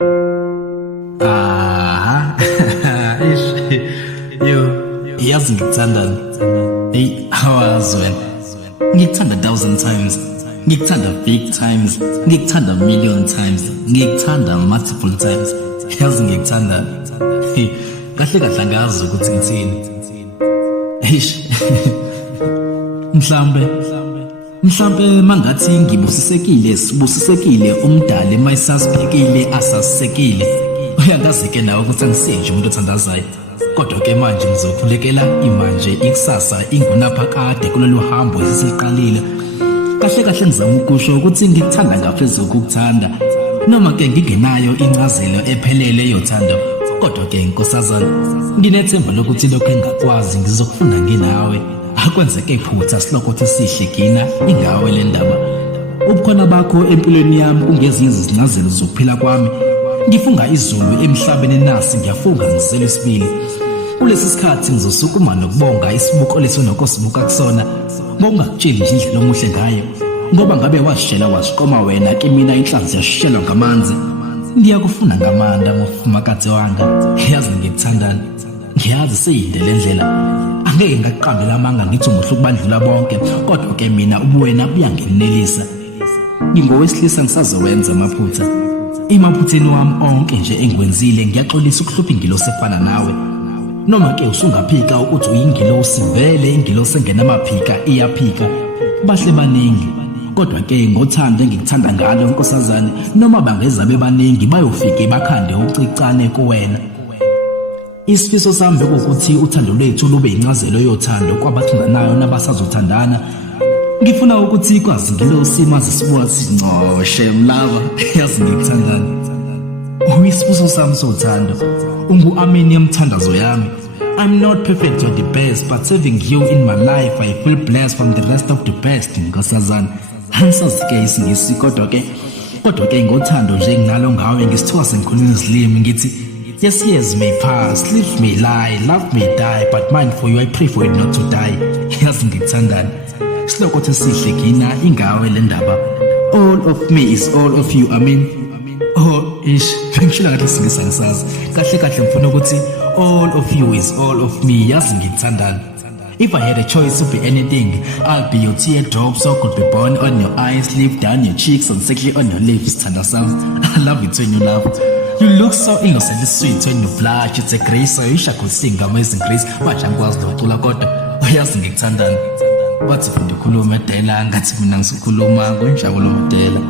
Aha. Ish. Yazi ngikuthandani. Hey, awazi wena. Ngikuthanda 1,000 times. Ngikuthanda big times. Ngikuthanda million times. Ngikuthanda multiple times. Yazi ngikuthanda. Hey, kahle kahle angazi ukuthi ngithini. Eish. Mhlambe mangathi sibusisekile umdali mayisasiphekile asasisekile. Uyangazi ke nawe ukuthi angisenje umuntu othandazayo. Kodwa ke manje ngizokhulekela imanje ikusasa ingunaphakade kulolu hambo esiliqalile. Kahle ngizama ukusho ukuthi ngikuthanda ngaphezulu kokuthanda. Noma ke ngingenayo incazelo ephelele yothando. Kodwa ke inkosazana, nginethemba lokuthi lokho engakwazi ngizokufunda nginawe. Akwenzeke iphutha silokothi sihle kina ingawe le ndaba. Ubukhona bakho empilweni yami kungezinye izincazelo zokuphila kwami. Ngifunga izulu emhlabeni nasi ngiyafunga ngizele isibili. Kulesi sikhathi ngizosukuma nokubonga isibuko lesonokosibuka kusona. Ngokungakutsheli nje indlela omuhle ngayo. Ngoba ngabe washela wasiqoma wena kimina inhlanzi yashelwa ngamanzi. Ngiyakufuna ngamanda mufumakazi wanga. Yazi ngikuthandana. Ngiyazi seyinde le ndlela. Angeke ngaqambela amanga ngithi umuhle ukubandlula bonke, kodwa ke mina ubuwena buyangenelisa. Ngingowesilisa ngisazowenza amaphutha. Emaphutheni wami onke nje engiwenzile ngiyaxolisa ukuhlupha ingilosi efana nawe. Noma ke usungaphika ukuthi uyingilosi vele ingilosi engenamaphika iyaphika. Bahle baningi. Kodwa ke ngothando engikuthanda ngalo nkosazane, noma bangeza bebaningi bayofike bakhande ucicane kuwena. Isifiso sami bekuthi uthando lwethu lube incazelo yothando kwabathandanayo nabasazothandana. Ngifuna ukuthi ikwazi ngilosi maze sibuya sincoshe mlava. Yazi ngikuthandana. Uyisifiso sami sothando. Ungu-ameni yemthandazo yami. I'm not perfect or the best, but serving you in my life I feel blessed from the rest of the best nkosazana. Angisazike isingisi kodwa ke ngothando nje nginalo ngawe ngisithiwa sengikhuluma izilimi ngithi yes, years may pass, live may lie, love may die, but mine for you, I pray for it not to die. Yazi ngikuthandana. Silokothi sihle kina ingawe le ndaba. All of me is all of you, amen. Oh, ish, ngishilo ngathi singisazi. Kahle ngifuna ukuthi all of you is all of me. Yazi ngikuthandana. If I had a choice to be anything, I'll be your teardrop so could be born on your eyes, slip down your cheeks and secretly on your lips. Thanda sounds. I love it when you laugh. You look so innocently sweet when you blush. It's a grace, so you could sing amazing grace. Manje angikwazi nokucula kodwa uyazi ngikuthandana. Wathi futhi ukhuluma edela ngathi mina ngisikhuluma kunjabulo modela.